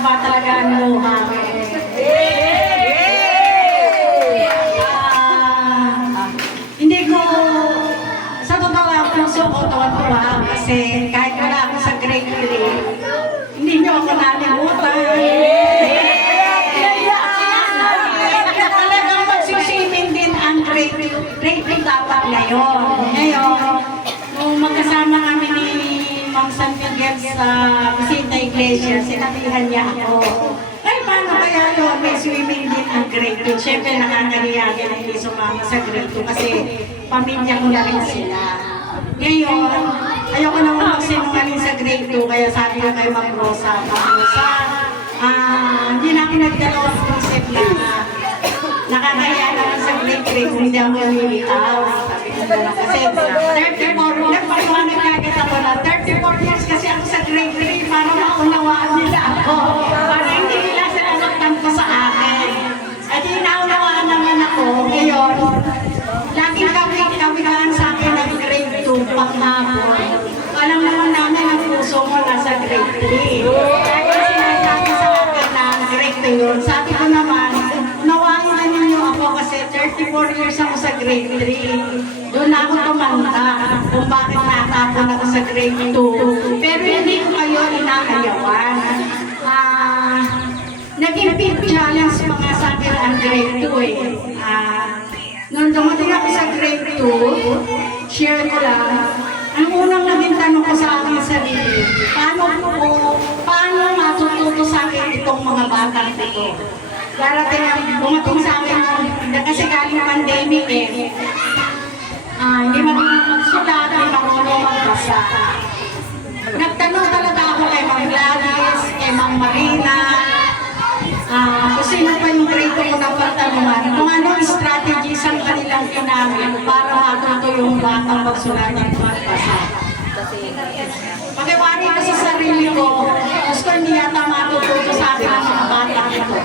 mahaba talaga ang luha. Hindi ko, sa totoo ang puso ko, tuwa-tuwa kasi kahit wala ako sa grade 3, hindi niyo ako nalimutan. Talagang magsusimin din ang grade 3 dapat ngayon. Ngayon, nung magkasama kami ni Ma'am San Miguel sa Bisita Iglesia, sinabihan niya ako, ay, paano kaya yun? May swimming din ang grade 2. Siyempre, nakakahiya din hindi sumama sa grade 2 kasi pamilya ko na rin sila. Ngayon, ayoko naman magsinungaling sa grade 2, kaya sabi ko kay Ma'am Rosa, hindi na ako nagdalawang isip na nakakahiya naman sa grade 3 kung hindi ako nilitaw. Sabi ko na kasi 34, nagpaliwanag kagad ako na 34 years kasi ako sa grade 3 para maunawaan nila ako. Para hindi nila sila nagtanto sa akin. At inaunawaan naman ako ngayon. Laging kawikaan sa akin ng grade 2 panghapon. Alam naman namin ang puso mo nasa grade 3. Kaya sinasabi sa akin na grade 2 yun. Sabi ko naman, nawain na ninyo ako kasi 34 years ako sa grade 3. Doon ako tumanda kung bakit nakakapon ako sa grade 2. Pero hindi ko kayo inaayawan. Naging big challenge mga sa akin ang grade 2 eh. Nung dumating ako sa grade 2, share ko lang, ang unang naging tanong ko sa aking sarili, paano matututo sa akin itong mga batang ito? Darating ang bumating sa akin, kasi galing pandemic eh, hindi marunong magsulat, hindi marunong magbasa. Nagtanong talaga ako kay Ma'am Gladys, kay Ma'am Marina, kung sino pa yung grade ko na pagtanungan, kung anong strategies ang kanilang ginamit para matuto yung batang magsulat at magbasa. Pakiwari ko sa sarili ko, gusto hindi yata matututo sa akin ang mga bata ito.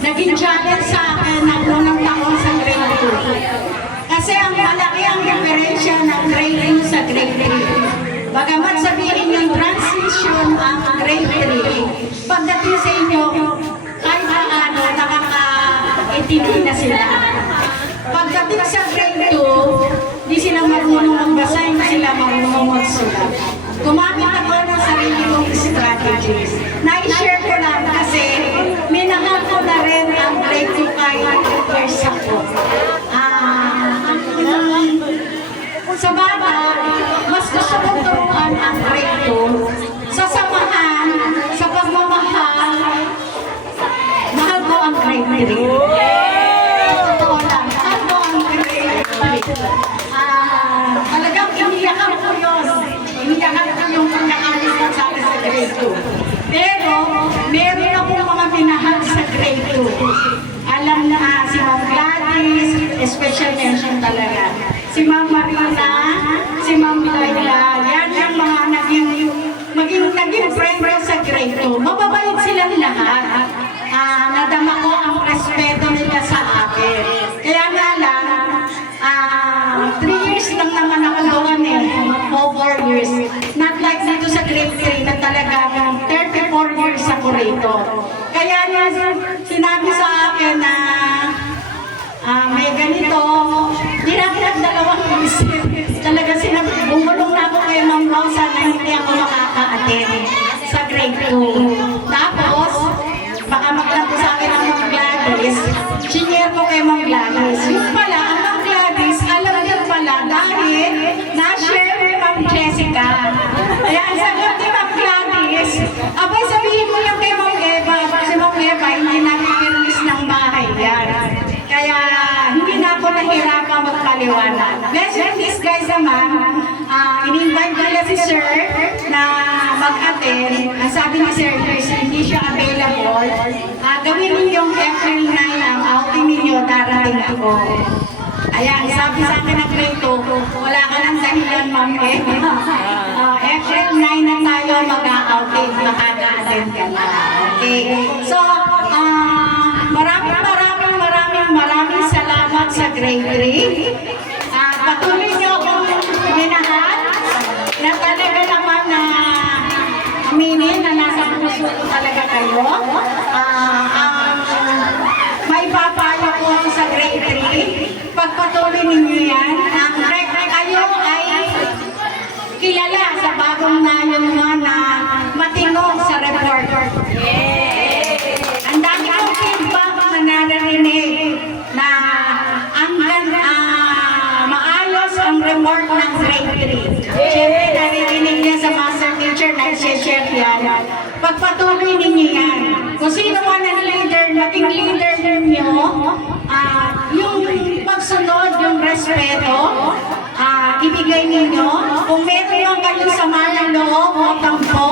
Naging challenge sa akin ng unang taon sa grade 2. Kasi ang malaki ang diferensya ng grade 2 sa grade 3. Bagamat sabihin yung transition ang grade 3, pagdating sa inyo, kahit paano, nakaka-intindi na sila. Pagdating sa grade 2, di sila marunong magbasa, hindi sila marunong magsulat. Gumamit ako ng sarili kong strategies. Na-share ko lang kasi minahal ko na rin ang grade 2 kahit years ako. Sa bata, mas gusto kong turuan ang grade 2 sa samahan, sa pagmamahal, mahal ko ang grade 3. Totoo lang, mahal ko ang grade 3. Talagang iniyakan ko yun. Iniyakan ko yung pagkakalis na sa akin sa grade 2. Pero, meron akong mga minahal sa grade 2. Alam na si Ma'am Gladys, special mention talaga. Si Ma'am Marina, si Ma'am Laila, yan yung mga naging friend ko sa grade 2. Mababait silang lahat. Nadama ko ang respeto nila sa akin. Kaya nga lang, 3 years lang naman ako doon eh, o 4 years. Not like dito sa grade 3 na talaga 34 years ako rito. Kaya niya sinabi sa akin na may ganito, hindi na dalawang isip. Talaga sinabi, bumulong na ako kay Ma'am Rosa na hindi ako makaka-attend sa grade 2. Tapos, baka maglapo sa akin ang Ma'am Gladys, senior ko kay Ma'am Gladys. Yung pala, ang Ma'am Gladys, alam niyo pala, dahil na-share ni Ma'am Jessica. Kaya ang sagot ni Ma'am Gladys, abay sabihin mo yung kay Ma'am Eva, kasi Ma'am Eva, hindi nakikinis ng bahay yan. Kaya hindi na ako nahirapan magpaliwanag. Blessing this guys naman, in-invite nila si Sir na mag-attend. Ang sabi ni Sir, hindi siya available. Gawin ninyong April 9 ang outing ninyo, darating ako. Ayan, sabi sa akin ng grade 2, wala ka ng dahilan, Ma'am Eva. April 9 na tayo mag-outing, makaka-attend ka na. Okay? So, maraming salamat sa grade 3. Patuloy niyo akong minahal na talaga naman na aminin na nasa puso ko talaga kayo. Ang may papayo ko sa grade 3, pagpatuloy ninyo yan. Ang kayo ay kilala sa bagong nayon na matino sa report. Ang dami kong feedback na naririnig na maayos ang report ng grade 3. Siyempre, naririnig niya sa master teacher na i-share yan. Pagpatuloy ninyo yan. Kung sino man ang leader, naging leader ninyo, yung pagsunod, yung respeto, ibigay ninyo. Kung meron kayong sama ng loob o tampo,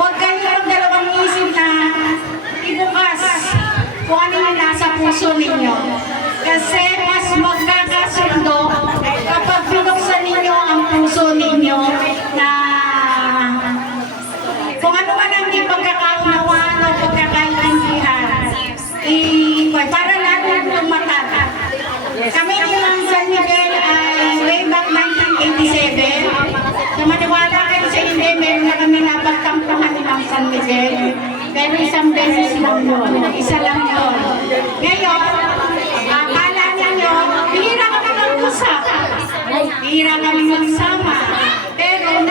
huwag kayo ng dalawang isip na ibukas kung ano yung nasa puso ninyo. Kasi mas magkakasundo kapag binuksan ninyo ang puso ninyo na kung ano man ang di pagkakaunawaan o pagkakaintindihan, para natin tumatag. Kami ng San Miguel ay way back 1987. So maniwala kayo sa hindi, meron na kami napagtampuhan ni Ma'am San Miguel. Pero isang beses lang yun. Isa lang yun. Ngayon, akala ninyo, bihira kami mag-usap. Bihira kami magsama. Pero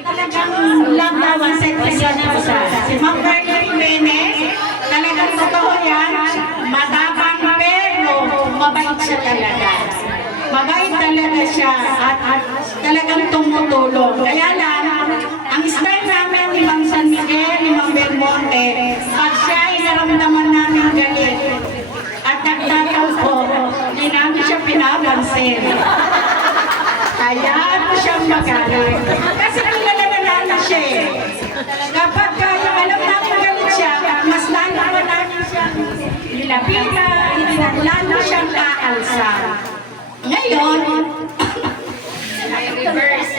talagang lagdawan sa isa't isa. Si Ma'am Bernie Jimenez, talagang totoo yan. Matapang pero mabait siya talaga. Mabait talaga siya at talagang tumutulong. Kaya lang, ang style namin ni Ma'am San Miguel, ni Ma'am Belmonte, pag siya ay naramdaman namin galit at nagtatampo, hindi namin siya pinapansin. Kaya ko siyang magaling. Kasi kilala na namin siya eh. Kapag alam namin galit siya, mas lalo pa namin siyang nilapitan, lalo siyang kaalsa. Ngayon, reverse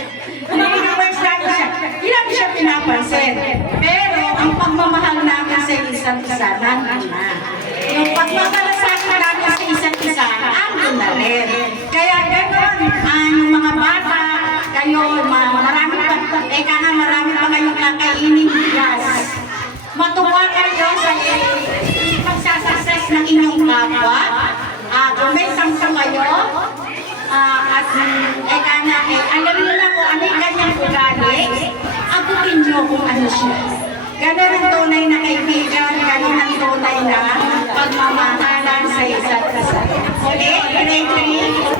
namin siya. Hindi namin siya pinapansin. Pero ang pagmamahal namin sa isa't isa, nandun na. Yung pagmamalasakit namin sa isa't isa, andun na rin. Kaya gano'n, ang mga bata, kayo, marami pa ngayong kakainin bigas. Matuwa kayo sa pagsasakses ng inyong kapwa. Kung may samsa kayo, at alam niyo na kung ano yung kanyang ugali, abutin niyo kung ano siya. Ganon ang tunay na kaibigan, ganon ang tunay na pagmamahalan sa isa't isa. Ulit, grade 3,